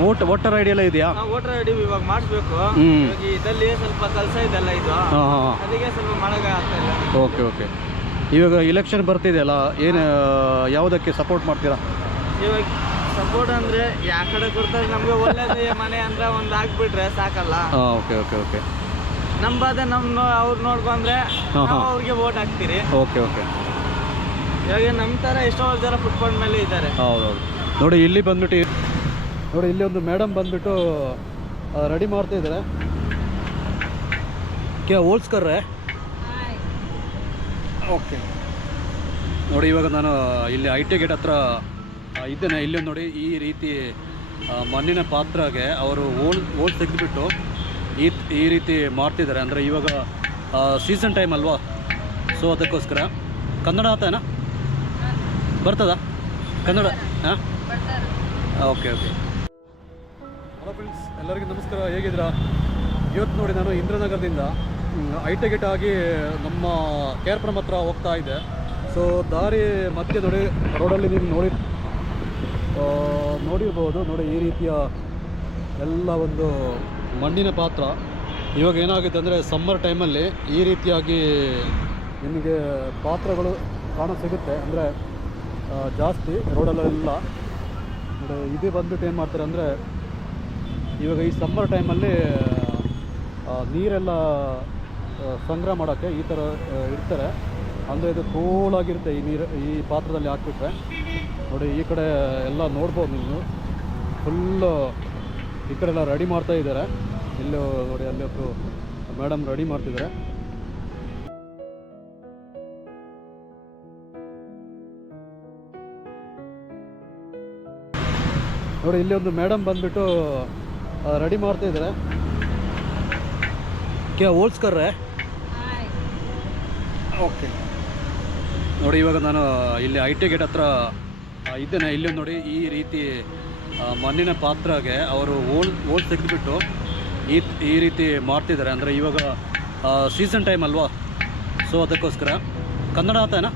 Vote voter ID D ಎಲ್ಲ ಇದೆಯಾ? Voter I D ಇವಾಗ ಮಾಡಿಸ್ಬೇಕು. ಇದರಲ್ಲಿ ಇವಾಗ ಇದಲ್ಲಿ ಸ್ವಲ್ಪ ಕೆಲಸ ಇದೆಲ್ಲ ಇದು. ಹಾಂ ಹಾಂ ಅದಕ್ಕೆ ಸ್ವಲ್ಪ ಮಾಡೋಕೆ ಆಗ್ತಾ ಇಲ್ಲ. ಓಕೆ ಓಕೆ ಇವಾಗ ಇಲೆಕ್ಷನ್ ಬರ್ತಿದೆಯಲ್ಲ ಏನು ಯಾವುದಕ್ಕೆ ಸಪೋರ್ಟ್ ಮಾಡ್ತೀರಾ? ಇವಾಗ ಸಪೋರ್ಟ್ ಅಂದ್ರೆ ಯಾವ ಕಡೆ ಕೊಡ್ತಾರೆ ನಮಗೆ ಒಳ್ಳೇದೇ ಮನೆ ಅಂದರೆ ಒಂದು ಹಾಕ್ಬಿಟ್ರೆ ಸಾಕಲ್ಲ. ಹಾಂ ಓಕೆ ಓಕೆ ಓಕೆ ನಮ್ ಬಾಧೆ ನಮ್ ನೋ- ಅವ್ರು ನೋಡ್ಕೊಂಡ್ರೆ ಹಾ, ಹಾ. ನಾವು ಅವ್ರಿಗೆ ವೋಟ್ ಹಾಕ್ತೀರಿ. ಓಕೆ ಓಕೆ ಇವಾಗ ನಮ್ಮ ತರ ಎಷ್ಟೋ ಜನ ಫುಟ್ಬಾಲ್ ಮೇಲೆ ಇದ್ದಾರೆ. ಹೌದೌದು. ನೋಡಿ ಇಲ್ಲಿ ಬಂದ್ಬಿಟ್ಟು ನೋಡಿ ಇಲ್ಲಿ ಒಂದು ಮೇಡಮ್ ಬಂದ್ಬಿಟ್ಟು ರೆಡಿ ಮಾಡ್ತಾ ಇದ್ದಾರೆ. ಕ್ಯಾ ಹೋಲ್ಸ್ಕರ್ರೆ ಓಕೆ. ನೋಡಿ ಇವಾಗ ನಾನು ಇಲ್ಲಿ ಐ ಟಿ ಗೇಟ್ ಹತ್ರ ಇದ್ದೇನೆ. ಇಲ್ಲಿ ನೋಡಿ ಈ ರೀತಿ ಮಣ್ಣಿನ ಪಾತ್ರೆಗೆ ಅವರು ಓಲ್ ಓಲ್ ತೆಗೆದುಬಿಟ್ಟು ಈ ಈ ರೀತಿ ಮಾಡ್ತಿದ್ದಾರೆ. ಅಂದರೆ ಇವಾಗ ಸೀಸನ್ ಟೈಮ್ ಅಲ್ವಾ? ಸೊ ಅದಕ್ಕೋಸ್ಕರ. ಕನ್ನಡ ಆತನಾ? ಬರ್ತದಾ? ಕನ್ನಡ? ಹಾಂ? Okay okay. ಫ್ರೆಂಡ್ಸ್ ಎಲ್ಲರಿಗೂ ನಮಸ್ಕಾರ. ಹೇಗಿದ್ದೀರಾ? ಇವತ್ತು ನೋಡಿ ನಾನು ಇಂದ್ರನಗರದಿಂದ ಐ ಟಿಕೆಟ್ ಆಗಿ ನಮ್ಮ ಕೇರ್ಪುರಂ ಹತ್ರ ಹೋಗ್ತಾ ಇದ್ದೆ. ಸೊ ದಾರಿ ಮಧ್ಯೆ ನೋಡಿ, ರೋಡಲ್ಲಿ ನೀವು ನೋಡಿ ನೋಡಿರ್ಬೋದು. ನೋಡಿ, ಈ ರೀತಿಯ ಎಲ್ಲ ಒಂದು ಮಣ್ಣಿನ ಪಾತ್ರ. ಇವಾಗ ಏನಾಗುತ್ತೆ ಅಂದರೆ ಸಮ್ಮರ್ ಟೈಮಲ್ಲಿ ಈ ರೀತಿಯಾಗಿ ನಿಮಗೆ ಪಾತ್ರಗಳು ಕಾಣ ಸಿಗುತ್ತೆ. ಅಂದರೆ ಜಾಸ್ತಿ ರೋಡಲ್ಲೆಲ್ಲ. ನೋಡಿ, ಇದು ಬಂದ್ಬಿಟ್ಟು ಏನು ಮಾಡ್ತಾರೆ ಅಂದರೆ ಇವಾಗ ಈ ಸಮ್ಮರ್ ಟೈಮಲ್ಲಿ ನೀರೆಲ್ಲ ಸಂಗ್ರಹ ಮಾಡೋಕ್ಕೆ ಈ ಥರ ಇರ್ತಾರೆ. ಅಂದರೆ ಇದು ಕೂಲಾಗಿರುತ್ತೆ ಈ ನೀರು, ಈ ಪಾತ್ರದಲ್ಲಿ ಹಾಕ್ಬಿಟ್ರೆ. ನೋಡಿ, ಈ ಕಡೆ ಎಲ್ಲ ನೋಡ್ಬೋದು ನೀವು. ಫುಲ್ಲು ಈ ಕಡೆ ಎಲ್ಲ ರೆಡಿ ಮಾಡ್ತಾ ಇದ್ದಾರೆ. ಇಲ್ಲೂ ನೋಡಿ, ಅಲ್ಲಿ ಒಬ್ಬರು ಮೇಡಮ್ ರೆಡಿ ಮಾಡ್ತಿದ್ದಾರೆ. ನೋಡಿ, ಇಲ್ಲಿ ಒಂದು ಮೇಡಮ್ ಬಂದ್ಬಿಟ್ಟು ರೆಡಿ ಮಾಡ್ತಾ ಇದ್ದಾರೆ. ಕೇ ಹೋಲ್ಸ್ಕರ್ರೆ ಓಕೆ. ನೋಡಿ ಇವಾಗ ನಾನು ಇಲ್ಲಿ ಐ ಟಿ ಗೇಟ್ ಹತ್ರ ಇದ್ದೇನೆ. ಇಲ್ಲಿ ನೋಡಿ ಈ ರೀತಿ ಮಣ್ಣಿನ ಪಾತ್ರೆಗೆ ಅವರು ಓಲ್ ಓಲ್ ತೆಗೆದುಬಿಟ್ಟು ಈ ಈ ರೀತಿ ಮಾಡ್ತಿದ್ದಾರೆ. ಅಂದರೆ ಇವಾಗ ಸೀಸನ್ ಟೈಮ್ ಅಲ್ವಾ? ಸೊ ಅದಕ್ಕೋಸ್ಕರ. ಕನ್ನಡ ಆತನಾ?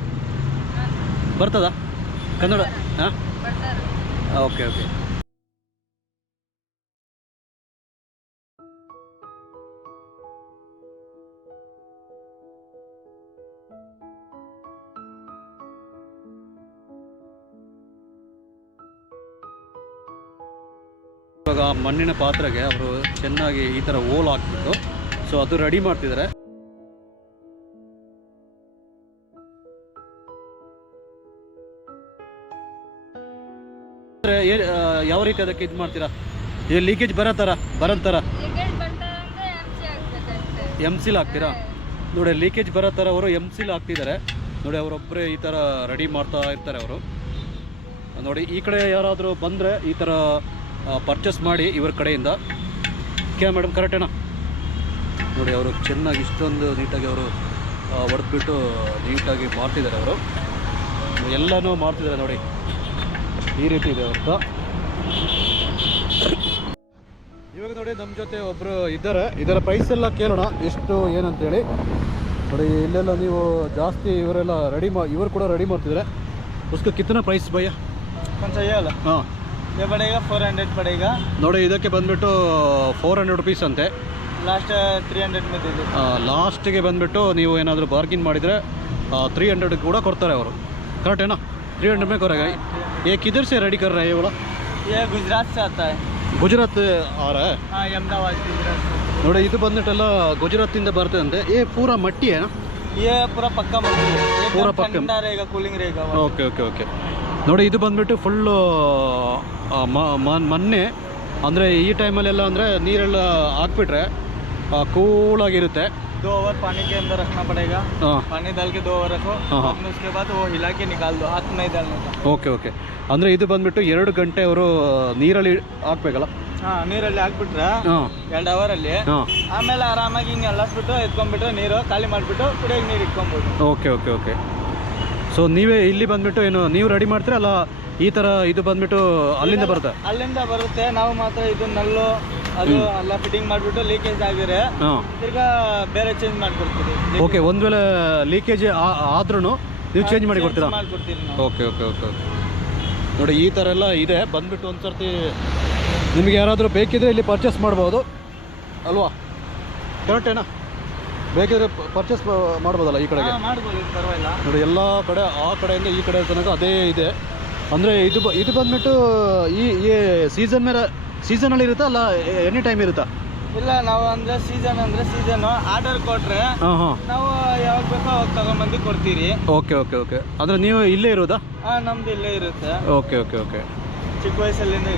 ಬರ್ತದಾ? ಕನ್ನಡ ಹಾಂ? Okay okay. ಇವಾಗ ಮಣ್ಣಿನ ಪಾತ್ರೆಗೆ ಅವರು ಚೆನ್ನಾಗಿ ಈ ಥರ ಓಲ್ ಹಾಕ್ಬಿಟ್ಟು ಸೊ ಅದು ರೆಡಿ ಮಾಡ್ತಿದ್ದಾರೆ. ಯಾವ ರೀತಿ ಅದಕ್ಕೆ ಇದು ಮಾಡ್ತೀರಾ? ಇದು ಲೀಕೇಜ್ ಬರೋ ಥರ ಬರೋ ಥರ? ಎಂ ಸಿಲ್ ಹಾಕ್ತೀರಾ? ನೋಡಿ ಲೀಕೇಜ್ ಬರೋ ಥರ ಅವರು ಎಂ ಸಿಲ್ ಹಾಕ್ತಿದ್ದಾರೆ. ನೋಡಿ ಅವರೊಬ್ಬರೇ ಈ ಥರ ರೆಡಿ ಮಾಡ್ತಾ ಇರ್ತಾರೆ ಅವರು. ನೋಡಿ ಈ ಕಡೆ ಯಾರಾದರೂ ಬಂದರೆ ಈ ಥರ ಪರ್ಚೇಸ್ ಮಾಡಿ ಇವ್ರ ಕಡೆಯಿಂದ. ಓಕೆ ಮೇಡಮ್ ಕರೆಕ್ಟೇನಾ ನೋಡಿ ಅವರು ಚೆನ್ನಾಗಿ ಇಷ್ಟೊಂದು ನೀಟಾಗಿ ಅವರು ಹೊಡೆದ್ಬಿಟ್ಟು ನೀಟಾಗಿ ಮಾಡ್ತಿದ್ದಾರೆ ಅವರು. ಎಲ್ಲನೂ ಮಾಡ್ತಿದ್ದಾರೆ ನೋಡಿ. ಈ ರೀತಿ ಇದೆ ಅಂತ ಇವಾಗ ನೋಡಿ ನಮ್ಮ ಜೊತೆ ಒಬ್ಬರು ಇದ್ದಾರೆ. ಇದರ ಪ್ರೈಸ್ ಎಲ್ಲ ಕೇಳೋಣ ಎಷ್ಟು ಏನಂತೇಳಿ. ನೋಡಿ ಇಲ್ಲೆಲ್ಲ ನೀವು ಜಾಸ್ತಿ ಇವರೆಲ್ಲ ರೆಡಿ ಮಾ ಇವರು ಕೂಡ ರೆಡಿ ಮಾಡ್ತಿದ್ದಾರೆ ಉಸ್ಕು ಕಿತ್ತನ ಪ್ರೈಸ್ ಭಯ್ಯ? ಹಾಂ. ये पड़ेगा फोर हंड्रेड पड़ेगा ನೋಡಿ ಇದಕ್ಕೆ ಬಂದ್ಬಿಟ್ಟು ಫೋರ್ ಹಂಡ್ರೆಡ್ ರುಪೀಸ್ ಅಂತೆ. ಲಾಸ್ಟ್ ತ್ರೀ ಹಂಡ್ರೆಡ್ में ಲಾಸ್ಟಿಗೆ ಬಂದ್ಬಿಟ್ಟು ನೀವು ಏನಾದರೂ ಬಾರ್ಗಿನ್ ಮಾಡಿದರೆ ತ್ರೀ ಹಂಡ್ರೆಡ್ ಕೂಡ ಕೊಡ್ತಾರೆ ಅವರು. ಕರೆಕ್ಟೇನಾ ತ್ರೀ ಹಂಡ್ರೆಡ್ ಮೇ ಕೊರೆಗ ಏ ಕಿದರ್ ಸೇ ರೆಡಿ ಕರ್ರೆ ಇವಳ? ಏ गुजरात से ಗುಜರಾತ್ ಅವರ हाँ ये ನೋಡಿ ಇದು ಬಂದ್ಬಿಟ್ಟೆಲ್ಲ ಗುಜರಾತಿಂದ ಬರ್ತದೆ ಅಂತೆ ಏ ಪೂರ ಮಟ್ಟಿ ಏನಾ ಪೂರ ಪಕ್ಕ ಮಟ್ಟಿ ಪೂರ ಪಕ್ಕ. पूरा एकदम ಓಕೆ ಓಕೆ ಓಕೆ ನೋಡಿ ಇದು ಬಂದ್ಬಿಟ್ಟು ಫುಲ್ಲು ಮೊನ್ನೆ ಅಂದರೆ ಈ ಟೈಮಲ್ಲೆಲ್ಲ ಅಂದರೆ ನೀರೆಲ್ಲ ಹಾಕ್ಬಿಟ್ರೆ ಕೂಲಾಗಿರುತ್ತೆ दो ओवर पानी के अंदर रखना पड़ेगा ಹಾಂ पानी डाल के दो ओवर रखो हाँ, हाँ। बाद में उसके बाद वो हिला के निकाल दो हाथ नहीं डालने का ಓಕೆ ಓಕೆ ಅಂದರೆ ಇದು ಬಂದ್ಬಿಟ್ಟು ಎರಡು ಗಂಟೆ ಅವರು ನೀರಲ್ಲಿ ಹಾಕ್ಬೇಕಲ್ಲ ಹಾಂ ನೀರಲ್ಲಿ ಹಾಕ್ಬಿಟ್ರೆ ಹಾಂ ಎರಡು ಅವರಲ್ಲಿ ಹಾಂ ಆಮೇಲೆ ಆರಾಮಾಗಿ ಹಿಂಗೆ ಅಲ್ಲಾಸ್ಬಿಟ್ಟು ಎತ್ಕೊಂಡ್ಬಿಟ್ರೆ ನೀರು ಖಾಲಿ ಮಾಡಿಬಿಟ್ಟು ಕುಡಿಯೋಕೆ ನೀರು ಇಟ್ಕೊಬೋದು ಓಕೆ ಓಕೆ ಓಕೆ ಸೊ ನೀವೇ ಇಲ್ಲಿ ಬಂದ್ಬಿಟ್ಟು ಏನು ನೀವು ರೆಡಿ ಮಾಡ್ತೀರಾ ಅಲ್ಲ ಈ ಥರ ಇದು ಬಂದ್ಬಿಟ್ಟು ಅಲ್ಲಿಂದ ಬರುತ್ತೆ? ಅಲ್ಲಿಂದ ಬರುತ್ತೆ. ನಾವು ಮಾತ್ರ ಇದು ನಲ್ಲು ಅದು ಎಲ್ಲ ಫಿಟ್ಟಿಂಗ್ ಮಾಡಿಬಿಟ್ಟು ಲೀಕೇಜ್ ಆಗಿದ್ರೆ ತಿರ್ಗಾ ಬೇರೆ ಚೇಂಜ್ ಮಾಡಿಕೊಡ್ತೀವಿ. ಓಕೆ ಒಂದು ವೇಳೆ ಲೀಕೇಜ್ ಆದ್ರೂ ನೀವು ಚೇಂಜ್ ಮಾಡಿ ಕೊಡ್ತೀರಾ? ಓಕೆ ಓಕೆ ಓಕೆ ಓಕೆ ನೋಡಿ ಈ ಥರ ಎಲ್ಲ ಇದೆ. ಬಂದ್ಬಿಟ್ಟು ಒಂದು ಸರ್ತಿ ನಿಮಗೆ ಯಾರಾದರೂ ಬೇಕಿದ್ರೆ ಇಲ್ಲಿ ಪರ್ಚೇಸ್ ಮಾಡ್ಬೋದು. ಅಲ್ವಾ? ಕರೆಕ್ಟೇನಾ ಬೇಕಿದ್ರೆ ಪರ್ಚೇಸ್ ಮಾಡ್ಬೋದಲ್ಲ ಈ ಕಡೆಗೆ? ಮಾಡ್ಬೋದು ಪರವಾಗಿಲ್ಲ. ನೋಡಿ ಎಲ್ಲ ಕಡೆ ಆ ಕಡೆಯಿಂದ ಈ ಕಡೆ ತನಕ ಅದೇ ಇದೆ. ಅಂದರೆ ಇದು ಬ ಇದು ಬಂದ್ಬಿಟ್ಟು ಈ ಈ ಸೀಸನ್ ಮೇಲೆ ಸೀಸನಲ್ಲಿ ಇರುತ್ತಾ ಅಲ್ಲ ಎನಿ ಟೈಮ್ ಇರುತ್ತಾ? ಇಲ್ಲ ನಾವು ಅಂದ್ರೆ ಸೀಸನ್ ಅಂದ್ರೆ ಸೀಸನ್ ಆರ್ಡರ್ ಕೊಟ್ರೆ ಹಾಂ ಹಾಂ. ನಾವು ಯಾವಾಗ ಬೇಕೋ ಅವಾಗ ತಗೊಂಬಂದು ಕೊಡ್ತೀರಿ. ಓಕೆ ಓಕೆ ಓಕೆ ಅಂದರೆ ನೀವು ಇಲ್ಲೇ ಇರೋದಾ? ಹಾಂ ನಮ್ದು ಇಲ್ಲೇ ಇರುತ್ತೆ. ಓಕೆ ಓಕೆ ಓಕೆ ಚಿಕ್ಕ ವಯಸ್ಸಲ್ಲಿಂದ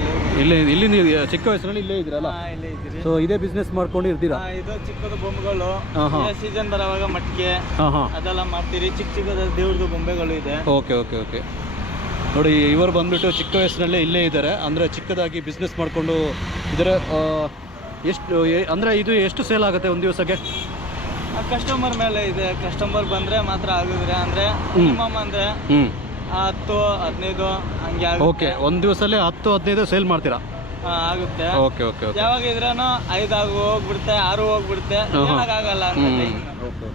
ಇಲ್ಲೇ. ಇಲ್ಲೇ ಚಿಕ್ಕ ವಯಸ್ಸಿನಲ್ಲಿ ಇಲ್ಲೇ ಇದ್ದೀರಲ್ಲ ಹಾ ಇಲ್ಲೇ ಇದ್ದೀರಿ. ಸೊ ಇದೇ ಬಿಸ್ನೆಸ್ ಮಾಡ್ಕೊಂಡು ಇರ್ತೀರಾ? ಹಾ, ಇದು ಚಿಕ್ಕದ ಬೊಂಬೆಗಳು. ಸೀಸನ್ ಬರುವಾಗ ಮಟ್ಕೆ ಹಾಂ ಹಾಂ. ಅದೆಲ್ಲ ಮಾಡ್ತೀರಿ. ಚಿಕ್ಕ ಚಿಕ್ಕದ ದೇವ್ರದ್ದು ಬೊಂಬೆಗಳು ಇದೆ. Okay okay okay. ನೋಡಿ ಇವರು ಬಂದ್ಬಿಟ್ಟು ಚಿಕ್ಕ ವಯಸ್ಸಿನಲ್ಲೇ ಇಲ್ಲೇ ಇದ್ದಾರೆ. ಅಂದರೆ ಚಿಕ್ಕದಾಗಿ ಬಿಸ್ನೆಸ್ ಮಾಡಿಕೊಂಡು ಇದ್ದಾರೆ ಆ, ಎಷ್ಟು ಎ- ಅಂದರೆ ಇದು ಎಷ್ಟು ಸೇಲ್ ಆಗುತ್ತೆ ಒಂದು ದಿವಸಕ್ಕೆ? ಕಸ್ಟಮರ್ ಮೇಲೆ ಇದೆ. ಕಸ್ಟಮರ್ ಬಂದ್ರೆ ಮಾತ್ರ ಆಗಿದ್ರೆ ಅಂದ್ರೆ ಮಿನಿಮಮ್ ಅಂದ್ರೆ ಹ್ಞೂ ಹತ್ತು ಹದಿನೈದು ಹಂಗೆ ಓಕೆ ಒಂದು ದಿವಸಲ್ಲೇ ಹತ್ತು ಹದಿನೈದು ಸೇಲ್ ಮಾಡ್ತೀರಾ? ಹಾ, ಆಗುತ್ತೆ. Okay okay okay. ಯಾವಾಗ ಇದ್ರೂ ಐದಾಗು ಹೋಗ್ಬಿಡುತ್ತೆ ಆರು ಹೋಗ್ಬಿಡುತ್ತೆ ಹಾ. ಆಗಲ್ಲ ಹ್ಞೂ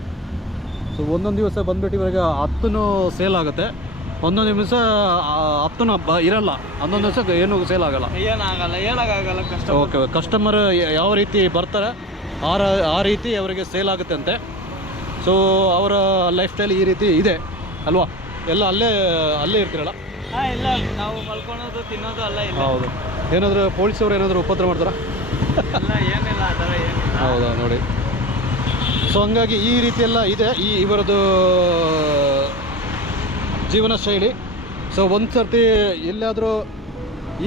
ಸೊ ಒಂದೊಂದು ದಿವಸ ಬಂದ್ಬಿಟ್ಟು ಇವಾಗ ಹತ್ತೂ ಸೇಲ್ ಆಗುತ್ತೆ. ಒಂದೊಂದು ದಿವಸ ಹತ್ತೂ ಇರಲ್ಲ. ಹನ್ನೊಂದು ದಿವಸ ಏನು ಸೇಲ್ ಆಗಲ್ಲ. ಏನಾಗಲ್ಲ ಹೇಳಕ್ಕಾಗಲ್ಲ ಓಕೆ ಕಸ್ಟಮರ್ ಯಾವ ರೀತಿ ಬರ್ತಾರೆ ಆ ರ- ಆ ರೀತಿ ಅವರಿಗೆ ಸೇಲ್ ಆಗುತ್ತೆ ಅಂತೆ. ಸೊ ಅವರ ಲೈಫ್ ಸ್ಟೈಲ್ ಈ ರೀತಿ ಇದೆ ಅಲ್ವಾ? ಎಲ್ಲ ಅಲ್ಲೇ ಅಲ್ಲೇ ಇರ್ತೀರಲ್ಲ? ಹಾ ಇಲ್ಲ ನಾವು ಮಲ್ಕೊಳೋದು ತಿನ್ನೋದು ಅಲ್ಲ ಇಲ್ಲ ಹೌದು. ಏನಾದರೂ ಪೊಲೀಸವ್ರು ಏನಾದರೂ ಉಪದ್ರ ಮಾಡ್ತಾರಾ? ಇಲ್ಲ ಏನಿಲ್ಲ ಆ ಥರ ಏನಿಲ್ಲ. ಹೌದಾ ನೋಡಿ. ಸೊ ಹಂಗಾಗಿ ಈ ರೀತಿ ಎಲ್ಲ ಇದೆ. ಈ ಇವರದು ಜೀವನ ಶೈಲಿ. ಸೊ ಒಂದು ಸರ್ತಿ ಎಲ್ಲಾದರೂ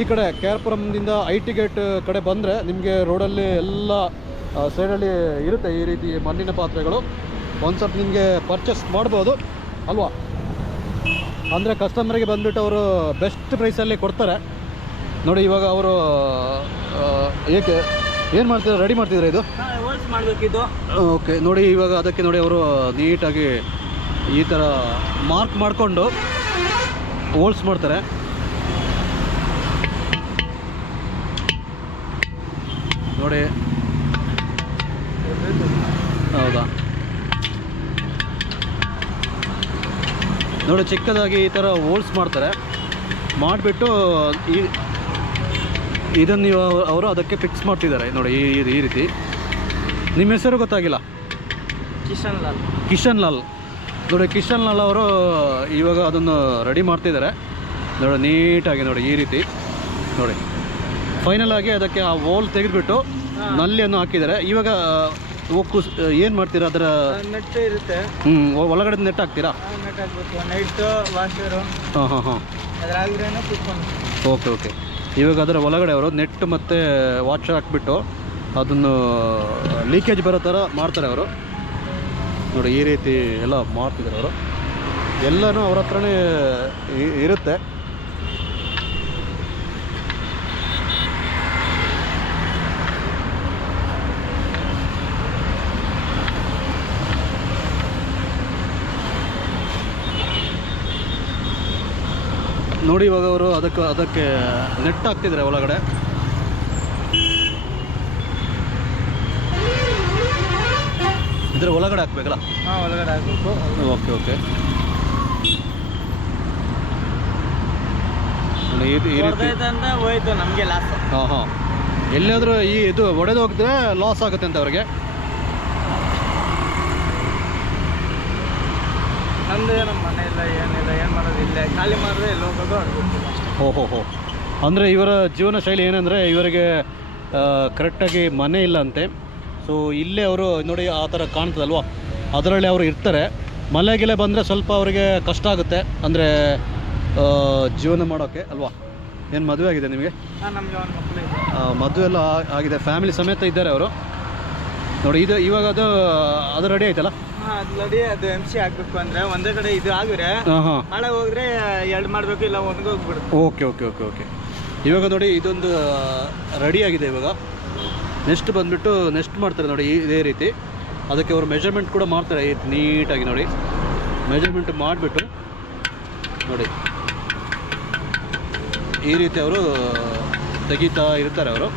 ಈ ಕಡೆ ಕ್ಯಾರ್ಪುರಮ್ದಿಂದ ಐ ಟಿ ಗೇಟ್ ಕಡೆ ಬಂದರೆ ನಿಮಗೆ ರೋಡಲ್ಲಿ ಎಲ್ಲ ಸೈಡಲ್ಲಿ ಇರುತ್ತೆ ಈ ರೀತಿ ಮಣ್ಣಿನ ಪಾತ್ರೆಗಳು. ಒಂದು ಸರ್ತಿ ನಿಮಗೆ ಪರ್ಚೇಸ್ ಮಾಡ್ಬೋದು. ಅಲ್ವಾ? ಅಂದರೆ ಕಸ್ಟಮರಿಗೆ ಬಂದುಬಿಟ್ಟು ಅವರು ಬೆಸ್ಟ್ ಪ್ರೈಸಲ್ಲಿ ಕೊಡ್ತಾರೆ. ನೋಡಿ ಇವಾಗ ಅವರು ಏಕೆ ಏನು ಮಾಡ್ತಿದ್ದಾರೆ? ರೆಡಿ ಮಾಡ್ತಿದ್ದಾರೆ ಇದು? ಮಾಡ್ಬೇಕಿದ್ದು ಓಕೆ ನೋಡಿ ಇವಾಗ ಅದಕ್ಕೆ ನೋಡಿ ಅವರು ನೀಟಾಗಿ ಈ ಥರ ಮಾರ್ಕ್ ಮಾಡಿಕೊಂಡು ಹೋಲ್ಸ್ ಮಾಡ್ತಾರೆ. ನೋಡಿ. ಹೌದಾ? ನೋಡಿ ಚಿಕ್ಕದಾಗಿ ಈ ಥರ ಹೋಲ್ಸ್ ಮಾಡ್ತಾರೆ. ಮಾಡಿಬಿಟ್ಟು ಈ ಇದನ್ನು ಅವರು ಅದಕ್ಕೆ ಫಿಕ್ಸ್ ಮಾಡ್ತಿದ್ದಾರೆ. ನೋಡಿ ಈ ಈ ರೀತಿ. ನಿಮ್ಮ ಹೆಸರು ಗೊತ್ತಾಗಿಲ್ಲ? ಕಿಶನ್ ಲಾಲ್. ಕಿಶನ್ ಲಾಲ್. ನೋಡಿ ಕಿಶನ್ ಲಾಲ್ ಅವರು ಇವಾಗ ಅದನ್ನು ರೆಡಿ ಮಾಡ್ತಿದ್ದಾರೆ. ನೋಡಿ ನೀಟಾಗಿ ನೋಡಿ ಈ ರೀತಿ. ನೋಡಿ ಫೈನಲ್ ಆಗಿ ಅದಕ್ಕೆ ಆ ಹೋಲ್ ತೆಗೆದುಬಿಟ್ಟು ನಲ್ಲಿಯನ್ನು ಹಾಕಿದ್ದಾರೆ. ಇವಾಗ ಉಕ್ಕು ಏನು ಮಾಡ್ತೀರಾ ಅದರ? ನೆಟ್ ಇರುತ್ತೆ. ಹ್ಞೂ ಒಳಗಡೆ ನೆಟ್ ಹಾಕ್ತೀರಾ? ನೆಟ್ ಹಾಕ್ಬೇಕು. ನೈಟ್ ವಾಷರು ಹಾಂ ಹಾಂ ಹಾಂ. ಅದ್ರಾಗ್ರೇನೆ ಕುತ್ಕೊಂಡು ಓಕೆ ಓಕೆ. ಇವಾಗ ಅದರ ಒಳಗಡೆ ಅವರು ನೆಟ್ ಮತ್ತು ವಾಚ್ ಹಾಕ್ಬಿಟ್ಟು ಅದನ್ನು ಲೀಕೇಜ್ ಬರೋ ಥರ ಮಾಡ್ತಾರೆ ಅವರು. ನೋಡಿ ಈ ರೀತಿ ಎಲ್ಲ ಮಾಡ್ತಿದ್ದಾರೆ ಅವರು. ಎಲ್ಲನೂ ಅವ್ರ ಹತ್ರನೇ ಇರುತ್ತೆ. ನೋಡಿ ಇವಾಗ ಅವರು ಅದಕ್ಕೆ ಅದಕ್ಕೆ ನೆಟ್ ಹಾಕ್ತಿದ್ರೆ ಒಳಗಡೆ. ಇದ್ರೆ ಒಳಗಡೆ ಹಾಕ್ಬೇಕಲ್ಲ? ಹಾಂ ಒಳಗಡೆ ಹಾಕಬೇಕು. Okay okay. ಈ ರೀತಿ ಹೋಯ್ತು ನಮಗೆ ಲಾಸ್ ಹಾಂ ಹಾಂ. ಎಲ್ಲಾದರೂ ಈ ಇದು ಒಡೆದು ಹೋಗಿದ್ರೆ ಲಾಸ್ ಆಗುತ್ತೆ ಅಂತ ಅವ್ರಿಗೆ. ನಮ್ದು ನಮ್ಮ ಮನೆ ಇಲ್ಲ ಏನಿಲ್ಲ ಏನು ಮಾಡೋದು ಇಲ್ಲೇ. ಖಾಲಿ ಮಾಡಿದ್ರೆ ಎಲ್ಲಿ ಹೋಗೋದು ಅಲ್ಲಿ ಅಷ್ಟೇ. ಹೋ ಅಂದರೆ ಇವರ ಜೀವನ ಶೈಲಿ ಏನಂದರೆ ಇವರಿಗೆ ಕರೆಕ್ಟಾಗಿ ಮನೆ ಇಲ್ಲ ಅಂತೆ ಸೊ ಇಲ್ಲೇ ಅವರು ನೋಡಿ ಆ ಥರ ಕಾಣ್ತದಲ್ವ? ಅದರಲ್ಲಿ ಅವರು ಇರ್ತಾರೆ. ಮಳೆಗೆಲೆ ಬಂದರೆ ಸ್ವಲ್ಪ ಅವರಿಗೆ ಕಷ್ಟ ಆಗುತ್ತೆ. ಅಂದರೆ ಜೀವನ ಮಾಡೋಕ್ಕೆ ಅಲ್ವಾ? ಏನು ಮದುವೆ ಆಗಿದೆ ನಿಮಗೆ? ಹಾಂ ನಮಗೆ ಒಂದು ಮಕ್ಕಳು ಇದೆ. ಮದುವೆ ಎಲ್ಲ ಆಗಿದೆ. ಫ್ಯಾಮಿಲಿ ಸಮೇತ ಇದ್ದಾರೆ ಅವರು. ನೋಡಿ ಇದು ಇವಾಗ ಅದು ಅದು ರೆಡಿ ಆಯ್ತಲ್ಲ? ನೋಡಿ ಅದು ಎಂ ಸಿ ಹಾಕ್ಬೇಕು ಅಂದರೆ ಒಂದೇ ಕಡೆ ಇದು ಆಗಿದ್ರೆ ಹಾಂ ಹಾಂ. ಮಳೆ ಹೋದ್ರೆ ಎರಡು ಮಾಡಬೇಕು ಇಲ್ಲ ಒಂದ್ಗೆ ಹೋಗ್ಬಿಡುತ್ತೆ. Okay okay okay okay. ಇವಾಗ ನೋಡಿ ಇದೊಂದು ರೆಡಿ ಆಗಿದೆ ಇವಾಗ. ನೆಕ್ಸ್ಟ್ ಬಂದುಬಿಟ್ಟು ನೆಕ್ಸ್ಟ್ ಮಾಡ್ತಾರೆ ನೋಡಿ ಇದೇ ರೀತಿ. ಅದಕ್ಕೆ ಅವರು ಮೆಜರ್ಮೆಂಟ್ ಕೂಡ ಮಾಡ್ತಾರೆ ನೀಟಾಗಿ ನೋಡಿ. ಮೆಜರ್ಮೆಂಟ್ ಮಾಡಿಬಿಟ್ಟು ನೋಡಿ. ಈ ರೀತಿ ಅವರು ತೆಗಿತಾ ಇರ್ತಾರೆ ಅವರು.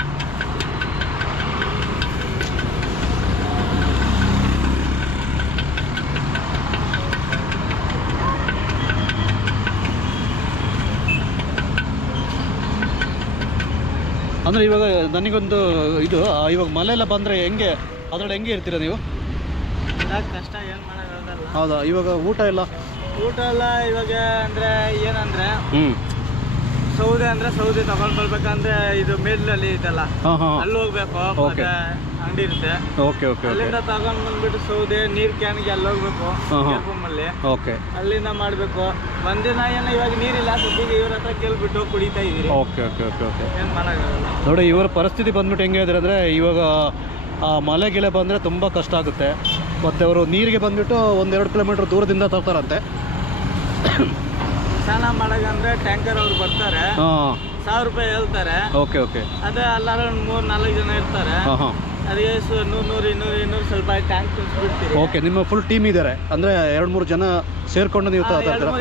ಅಂದರೆ ಇವಾಗ ನನಗೊಂದು ಇದು ಇವಾಗ ಮಳೆ ಎಲ್ಲ ಬಂದರೆ ಹೆಂಗೆ? ಅದರಲ್ಲಿ ಹೆಂಗೆ ಇರ್ತೀರಾ ನೀವು? ಕಷ್ಟ ಏನು ಮಾಡೋಕ್ಕಾಗಲ್ಲ ಹೌದಾ? ಇವಾಗ ಊಟ ಎಲ್ಲ? ಊಟ ಎಲ್ಲ ಇವಾಗ ಅಂದರೆ ಏನಂದರೆ ಹ್ಞೂ ಸೌದೆ ಅಂದರೆ ಸೌದೆ ತಗೊಂಡ್ ಬರ್ಬೇಕಂದ್ರೆ ಇದು ಮೇಲ್ನಲ್ಲಿ ಹಾಂ ಅಲ್ಲಿ ಹೋಗ್ಬೇಕು ಅಂಗಡಿ ಇರುತ್ತೆ ಓಕೆ ಓಕೆ. ಅಲ್ಲಿಂದ ತಗೊಂಡ್ ಬಂದ್ಬಿಟ್ಟು ಸೌದೆ ನೀರ್ ಕ್ಯಾನ್ಗೆ ಅಲ್ಲಿ ಹೋಗ್ಬೇಕು. ಅಲ್ಲಿ ಓಕೆ. ಅಲ್ಲಿಂದ ಮಾಡ್ಬೇಕು. ಒಂದಿನ ಏನೋ ಇವಾಗ ನೀರಿಲ್ಲ ಸದ್ಯಕ್ಕೆ ಇವ್ರ ಹತ್ರ ಕೇಳ್ಬಿಟ್ಟು ಕುಡಿತಾ ಇದೀರಿ ಓಕೆ ಓಕೆ ಓಕೆ ಓಕೆ. ಏನ್ ಮಾಡಕ್ಕಾಗಲ್ಲ. ನೋಡಿ ಇವರ ಪರಿಸ್ಥಿತಿ ಬಂದ್ಬಿಟ್ಟು ಹೆಂಗೆ ಇದ್ರೆ ಅಂದ್ರೆ ಇವಾಗ ಆ ಮಳೆ ಗಿಳೆ ಬಂದರೆ ತುಂಬ ಕಷ್ಟ ಆಗುತ್ತೆ. ಮತ್ತು ಅವರು ನೀರಿಗೆ ಬಂದ್ಬಿಟ್ಟು ಒಂದೆರಡು ಕಿಲೋಮೀಟ್ರ್ ದೂರದಿಂದ ತರ್ತಾರಂತೆ. ಸ್ನಾನ ಮಾಡಕಂದ್ರೆ ಟ್ಯಾಂಕರ್ ಅವ್ರು ಬರ್ತಾರೆ. ಸಾವಿರ ರೂಪಾಯಿ ಹೇಳ್ತಾರೆ. Okay okay. ಅದೇ ಅಲ್ಲಾರ ಮೂರ್ ನಾಲ್ಕು ಜನ ಇರ್ತಾರೆ. ಸು- ನೂರ್ ನೂರು ಇನ್ನೂರು ಇನ್ನೂರು ಸ್ವಲ್ಪ ಟ್ಯಾಂಕ್ ತುಂಬಿಸ್ಬಿಡ್ತೀರಿ. ಓಕೆ ನಿಮ್ಮ ಫುಲ್ ಟೀಮ್ ಇದ್ದಾರೆ ಅಂದ್ರೆ ಎರಡು ಮೂರು ಜನ ಸೇರಿಕೊಂಡು ನೀವು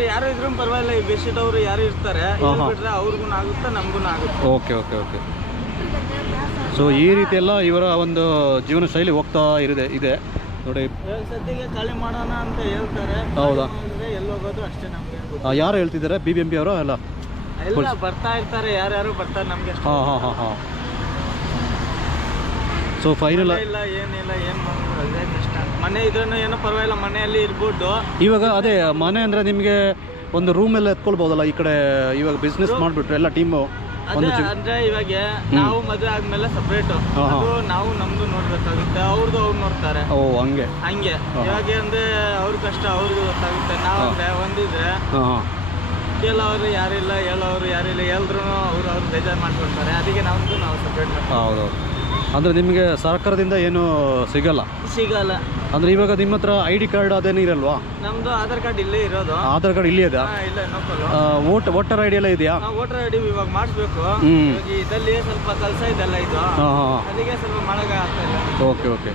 ಯಾರು ಇದ್ರೂ ಪರವಾಗಿಲ್ಲ ಈ ಬೆಡ್ಶೀಟ್ ಅವರು ಯಾರು ಇರ್ತಾರೆ ಹಾ. ಬಿಟ್ರೆ ಅವ್ರಿಗೂ ಆಗುತ್ತೆ ನಮಗೂ ಆಗುತ್ತೆ? ಓಕೆ ಓಕೆ ಓಕೆ ಸೊ ಈ ರೀತಿ ಎಲ್ಲ ಇವರ ಒಂದು ಜೀವನ ಶೈಲಿ ಹೋಗ್ತಾ ಇರಿದೆ ಇದೆ. ನೋಡಿ. ಸದ್ಯಕ್ಕೆ ಖಾಲಿ ಮಾಡೋಣ ಅಂತ ಹೇಳ್ತಾರೆ ಹೌದಾ? ಎಲ್ಲಿ ಹೋಗೋದು ಅಷ್ಟೇ ನಮಗೆ. ಯಾರು ಹೇಳ್ತಿದ್ದಾರೆ? ಬಿ ಬಿ ಎಂ ಪಿ ಅವರು? ಅಲ್ಲ. ಎಲ್ಲ ಬರ್ತಾ ಇರ್ತಾರೆ ಯಾರ್ಯಾರು ಬರ್ತಾರೆ ನಮ್ಗೆ ಹಾ ಹಾಂ ಹಾಂ ಹಾಂ. ಸೊ ಫೈನಲ್ ಮನೆ ಇಲ್ಲ ಏನಿಲ್ಲ ಏನ್ ಮಾಡೋದು ಅದೇ ಕಷ್ಟ. ಮನೆ ಇದ್ರೂ ಏನೋ ಪರವಾಗಿಲ್ಲ ಮನೆಯಲ್ಲಿ ಇರ್ಬೋದು. ಇವಾಗ ಅದೇ ಮನೆ ಅಂದ್ರೆ ನಿಮಗೆ ಒಂದು ರೂಮ್ ಎಲ್ಲ ಎತ್ಕೊಳ್ಬೋದಲ್ಲ ಈ ಕಡೆ? ಇವಾಗ ಬಿಸ್ನೆಸ್ ಮಾಡಿಬಿಟ್ರೆ ಎಲ್ಲ ಟೀಮು ಅದೇ ಅಂದ್ರೆ ಇವಾಗ ನಾವು ಮದುವೆ ಆದ್ಮೇಲೆ ಸಪ್ರೇಟ್. ಅದು ನಾವು ನಮ್ದು ನೋಡ್ಬೇಕಾಗುತ್ತೆ ಅವ್ರದ್ದು ಅವ್ರು ನೋಡ್ತಾರೆ. ಓ ಹಂಗೆ. ಹಂಗೆ. ಇವಾಗ ಅಂದ್ರೆ ಅವ್ರ ಕಷ್ಟ ಅವ್ರಿಗೂ ಗೊತ್ತಾಗುತ್ತೆ. ನಾವು ಒಂದಿದ್ರೆ ಕೇಳೋರು ಯಾರಿಲ್ಲ ಹೇಳೋರು ಯಾರಿಲ್ಲ ಎಲ್ರು ಅವ್ರು ಅವ್ರು ಬೇಜಾರು ಮಾಡ್ಕೊಳ್ತಾರೆ. ಅದಕ್ಕೆ ನಮ್ದು ನಾವು ಸಪ್ರೇಟ್ ಹೌದೌದು. ಅಂದರೆ ನಿಮಗೆ ಸರ್ಕಾರದಿಂದ ಏನು ಸಿಗಲ್ಲ? ಸಿಗಲ್ಲ. ಅಂದರೆ ಇವಾಗ ನಿಮ್ಮ ಹತ್ರ ಐ ಡಿ ಕಾರ್ಡ್ ಅದೇನು ಇರಲ್ವಾ? ನಮ್ದು ಆಧಾರ್ ಕಾರ್ಡ್ ಇಲ್ಲೇ ಇರೋದು. ಆಧಾರ್ ಕಾರ್ಡ್ ಇಲ್ಲಿ ಇದೆ ಇಲ್ಲ ವೋಟ್ ವೋಟರ್ ಐ ಡಿ ಎಲ್ಲ ಇದೆಯಾ? ವೋಟರ್ ಐ ಡಿ ಇವಾಗ ಮಾಡಿಸ್ಬೇಕು. ಹ್ಮ್. ಇದಲ್ಲಿ ಸ್ವಲ್ಪ ಕೆಲಸ ಇದೆಲ್ಲ ಇದು. ಹಾಂ ಹಾಂ ಅದಕ್ಕೆ ಸ್ವಲ್ಪ ಮಾಡಕ ಆಗ್ತಾ ಇಲ್ಲ. Okay okay.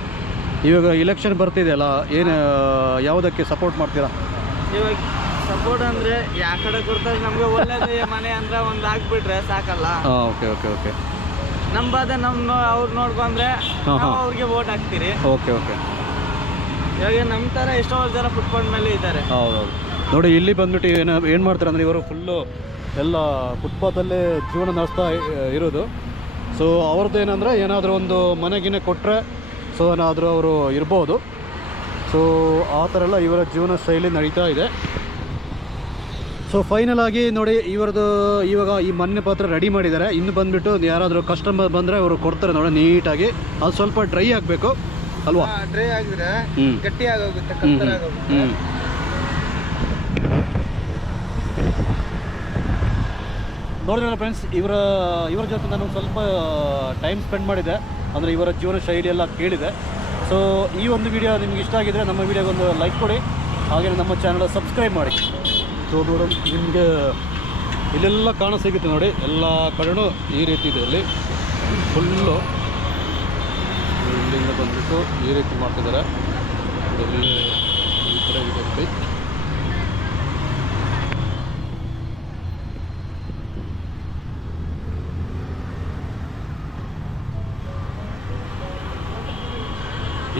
ಇವಾಗ ಇಲೆಕ್ಷನ್ ಬರ್ತಿದೆಯಲ್ಲ ಏನು ಯಾವುದಕ್ಕೆ ಸಪೋರ್ಟ್ ಮಾಡ್ತೀರಾ? ಇವಾಗ ಸಪೋರ್ಟ್ ಅಂದ್ರೆ ಯಾ ಕಡೆ ಕೊಡ್ತಾರೆ ನಮಗೆ ಒಳ್ಳೇದೇ ಮನೆ ಅಂದ್ರೆ ಒಂದು ಹಾಕ್ಬಿಟ್ರೆ ಸಾಕಲ್ಲ. Okay okay okay. ನಮ್ ಬಾಧೆ ನಮ್ ನೋ- ಅವ್ರು ನೋಡ್ಕೊಂಡ್ರೆ ಹಾ, ಹಾ. ನಾವು ಅವ್ರಿಗೆ ವೋಟ್ ಹಾಕ್ತೀರಿ. Okay okay. ಇವಾಗ ನಮ್ ತರ ಎಷ್ಟೋ ಜನ ಫುಟ್ಬಾಲ್ ಮೇಲೆ ಇದ್ದಾರೆ. ಹೌದೌದು. ನೋಡಿ ಇಲ್ಲಿ ಬಂದ್ಬಿಟ್ಟು ಏನು ಏನು ಮಾಡ್ತಾರೆ ಅಂದರೆ ಇವರು ಫುಲ್ಲು ಎಲ್ಲ ಫುಟ್ಪಾತಲ್ಲೇ ಜೀವನ ನಡೆಸ್ತಾ ಇ- ಇರೋದು. ಸೊ ಅವ್ರದ್ದು ಏನಂದರೆ ಏನಾದರೂ ಒಂದು ಮನೆಗಿನ ಕೊಟ್ಟರೆ ಸೊ ಏನಾದರೂ ಅವರು ಇರ್ಬೋದು. ಸೊ ಆ ಥರ ಎಲ್ಲ ಇವರ ಜೀವನ ಶೈಲಿ ನಡೀತಾ ಇದೆ. ಸೊ ಫೈನಲ್ ಆಗಿ ನೋಡಿ ಇವರದು ಇವಾಗ ಈ ಮಣ್ಣಿನ ಪಾತ್ರ ರೆಡಿ ಮಾಡಿದ್ದಾರೆ. ಇನ್ನು ಬಂದ್ಬಿಟ್ಟು ಯಾರಾದರೂ ಕಸ್ಟಮರ್ ಬಂದರೆ ಅವರು ಕೊಡ್ತಾರೆ ನೋಡಿ ನೀಟಾಗಿ. ಅದು ಸ್ವಲ್ಪ ಡ್ರೈ ಆಗಬೇಕು ಅಲ್ವಾ? ಡ್ರೈ ಆಗಿದ್ರೆ ಗಟ್ಟಿ ಆಗೋಗುತ್ತೆ ಹ್ಞೂ ನೋಡಿದ್ರಲ್ಲ ಫ್ರೆಂಡ್ಸ್ ಇವರ ಇವರ ಜೊತೆ ನಾನು ಸ್ವಲ್ಪ ಟೈಮ್ ಸ್ಪೆಂಡ್ ಮಾಡಿದೆ ಅಂದರೆ ಇವರ ಜೀವನ ಶೈಲಿ ಎಲ್ಲ ಕೇಳಿದೆ. ಸೊ ಈ ಒಂದು ವಿಡಿಯೋ ನಿಮ್ಗೆ ಇಷ್ಟ ಆಗಿದ್ರೆ ನಮ್ಮ ವಿಡಿಯೋಗೊಂದು ಲೈಕ್ ಕೊಡಿ. ಹಾಗೆ ನಮ್ಮ ಚಾನಲ್ ಸಬ್ಸ್ಕ್ರೈಬ್ ಮಾಡಿ. ನೋಡೋಣ ನಿಮಗೆ ಇಲ್ಲೆಲ್ಲ ಕಾಣ ಸಿಗುತ್ತೆ ನೋಡಿ. ಎಲ್ಲ ಕಡೆನೂ ಈ ರೀತಿ ಇದೆ ಇಲ್ಲಿ. ಫುಲ್ಲು ಇಲ್ಲಿಂದ ಬಂದ್ಬಿಟ್ಟು ಈ ರೀತಿ ಮಾಡ್ತಿದ್ದಾರೆ. ಈ ಕಡೆ ಇದೆ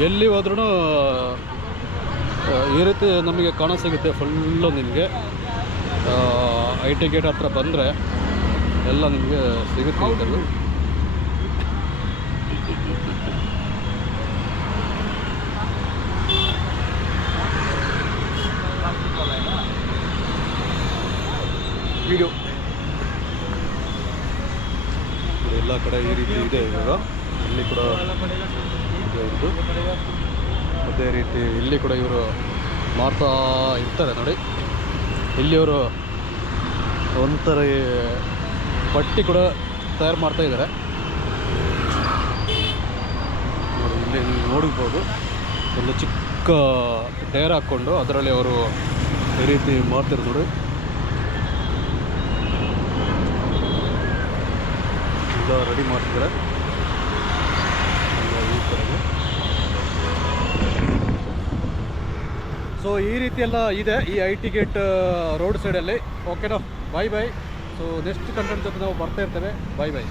ಎಲ್ಲಿ ಹೋದ್ರೂ ಈ ರೀತಿ ನಮಗೆ ಕಾಣ ಸಿಗುತ್ತೆ ಫುಲ್ಲು ನಿಮಗೆ. ಐ ಟಿ ಗೇಟ್ ಹತ್ರ ಬಂದರೆ ಎಲ್ಲ ನಿಮಗೆ ಸಿಗುತ್ತೆ ಇದರಲ್ಲಿ ವಿಡಿಯೋ ಎಲ್ಲ ಕಡೆ ಈ ರೀತಿ ಇದೆ ಇವಾಗ. ಇಲ್ಲಿ ಕೂಡ ಇವ್ರದ್ದು ಅದೇ ರೀತಿ ಇಲ್ಲಿ ಕೂಡ ಇವರು ಮಾಡ್ತಾ ಇರ್ತಾರೆ ನೋಡಿ. ಇಲ್ಲಿ ಅವರು ಒಂಥರ ಪಟ್ಟಿ ಕೂಡ ತಯಾರು ಮಾಡ್ತಾ ಇದ್ದಾರೆ. ಇಲ್ಲಿ ನೋಡಬಹುದು ಒಂದು ಚಿಕ್ಕ ಟೈರ್ ಹಾಕ್ಕೊಂಡು ಅದರಲ್ಲಿ ಅವರು ಈ ರೀತಿ ಮಾಡ್ತಿರೋದು ನೋಡಿ. ರೆಡಿ ಮಾಡ್ತಿದ್ದಾರೆ ಎಲ್ಲ ಈ ಕಡೆಗೆ ಸೊ ಈ ರೀತಿ ಎಲ್ಲ ಇದೆ ಈ ಐ ಟಿ ಗೇಟ್ ರೋಡ್ ಸೈಡಲ್ಲಿ ಓಕೆನಾ bye bye so next content ಜೊತೆ ನಾವು ಬರ್ತಾ ಇರ್ತೇವೆ. ಬಾಯ್ ಬಾಯ್